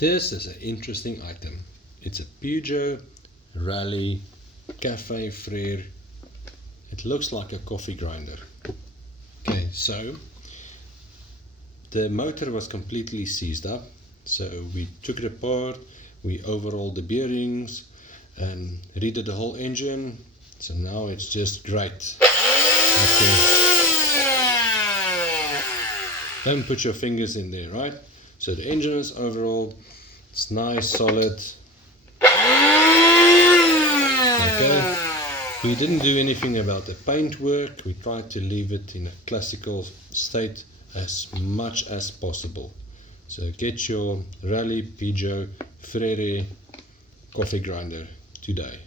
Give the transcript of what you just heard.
This is an interesting item. It's a Peugeot RALLYE Cafe Frere. It looks like a coffee grinder. Okay, so the motor was completely seized up, so we took it apart, we overhauled the bearings and redid the whole engine, so now it's just great. Okay. Don't put your fingers in there, right? So the engine is overhauled, it's nice, solid. Okay. We didn't do anything about the paint work, we tried to leave it in a classical state as much as possible. So get your RALLYE Peugeot Frere coffee grinder today.